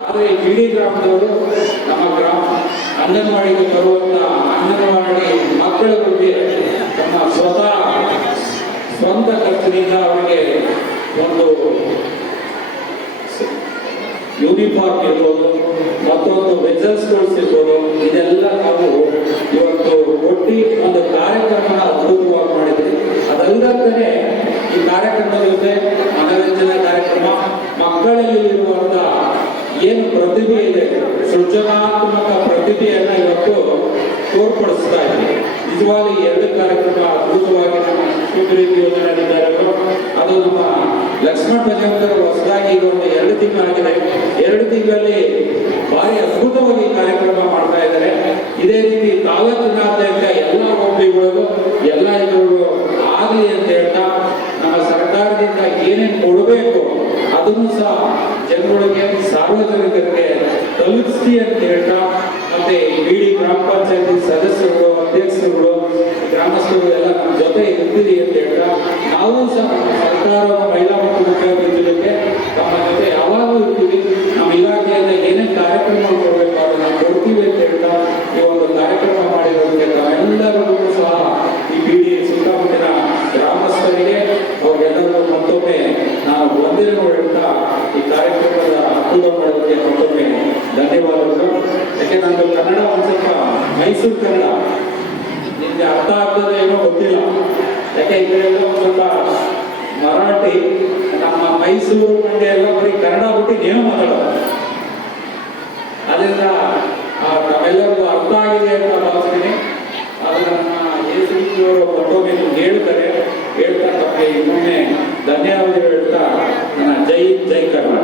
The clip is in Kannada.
ಆದರೆ ಇಡೀ ಗ್ರಾಮದವರು ನಮ್ಮ ಗ್ರಾಮ ಅಂಗನವಾಡಿಗೆ ಬರುವಂತ ಅಂಗನವಾಡಿ ಮಕ್ಕಳ ಬಗ್ಗೆ ತಮ್ಮ ಸ್ವತಃ ಸ್ವಂತ ಖರ್ಚಿನಿಂದ ಅವರಿಗೆ ಒಂದು ಯೂನಿಫಾರ್ಮ್ ಇರ್ಬೋದು, ಮತ್ತೊಂದು ವೆಜಲ್ಸ್ಗಳು ಇರ್ಬೋದು, ಇದೆಲ್ಲ ನಾವು ಇವತ್ತು ಒಟ್ಟಿ ಒಂದು ಕಾರ್ಯಕ್ರಮನ ಅದ್ಭುತವಾಗಿ ಮಾಡಿದ್ವಿ ಅದಲ್ಲದೇ ಈ ಕಾರ್ಯಕ್ರಮದ ಜೊತೆ ಮನರಂಜನಾ ಕಾರ್ಯಕ್ರಮ ಮಕ್ಕಳಲ್ಲಿ ಇರುವಂತ ಏನು ಪ್ರತಿಭೆ ಇದೆ ಸೃಜನಾತ್ಮಕ ಪ್ರತಿಭೆಯನ್ನ ಇವತ್ತು ತೋರ್ಪಡಿಸ್ತಾ ಇದೆ ನಿಜವಾಗಿ ಎರಡು ಕಾರ್ಯಕ್ರಮ ಅದ್ಭುತವಾಗಿ ನಮ್ಮ ಶಿವಪ್ರೀತಿ ಯೋಜನೆ ನೀಡಿದ್ದಾರೆ ಅದು ನಮ್ಮ ಲಕ್ಷ್ಮಣ ಭಜಂಕರ್ ಹೊಸದಾಗಿ ಈಗ ಒಂದು ಎರಡು ತಿಂಗಳಾಗಿದೆ ಎರಡು ತಿಂಗಳಲ್ಲಿ ಭಾರಿ ಅದ್ಭುತವಾಗಿ ಕಾರ್ಯಕ್ರಮ ಮಾಡ್ತಾ ಇದ್ದಾರೆ. ಇದೇ ರೀತಿ ತಾಲೂಕಿನಾದ್ಯಂತ ಎಲ್ಲ ಹೋಬಳಿಗಳು ಎಲ್ಲ ಇದುಗಳು ಆಗಲಿ ಅಂತ ಹೇಳ್ತಾ ನಮ್ಮ ಸರ್ಕಾರದಿಂದ ಏನೇನು ಕೊಡಬೇಕು ಅದನ್ನು ಸಹ ಜನಗಳಿಗೆ ಸಾರ್ವಜನಿಕರಿಗೆ ತಲುಪಿಸಿ ಅಂತ ಹೇಳ್ತಾ, ಮತ್ತೆ ಇಡೀ ಗ್ರಾಮ ಪಂಚಾಯತಿ ಸದಸ್ಯರುಗಳು ಅಧ್ಯಕ್ಷರುಗಳು ಗ್ರಾಮಸ್ಥರು ಎಲ್ಲ ನಮ್ಮ ಜೊತೆ ಇರ್ತೀರಿ ಅಂತ ಹೇಳ್ತಾ, ನಾವು ಸಹ ಸರ್ಕಾರದ ಮಹಿಳಾ ಮೈಸೂರು ಕನ್ನಡ ನಿಮಗೆ ಅರ್ಥ ಆಗ್ತದೆ ಏನೋ ಗೊತ್ತಿಲ್ಲ. ಯಾಕೆ ಈ ಕಡೆ ಸ್ವಲ್ಪ ಮರಾಠಿ, ನಮ್ಮ ಮೈಸೂರು ಮಂಡ್ಯ ಎಲ್ಲ ಬರೀ ಕನ್ನಡ ಬಿಟ್ಟು ನೀವು ಮಾತಾಡೋದು? ಅದರಿಂದ ತಾವೆಲ್ಲರಿಗೂ ಅರ್ಥ ಆಗಿದೆ ಅಂತ ಭಾವಿಸ್ತೀನಿ. ಅದು ನಮ್ಮ ಎ ಸಿ ಅವರು ಹೇಳ್ತಾರೆ. ಹೇಳ್ತಾ ತಮಗೆ ಇನ್ನೊಮ್ಮೆ ಧನ್ಯವಾದ ಹೇಳ್ತಾ ನನ್ನ ಜೈ ಜೈ ಕನ್ನಡ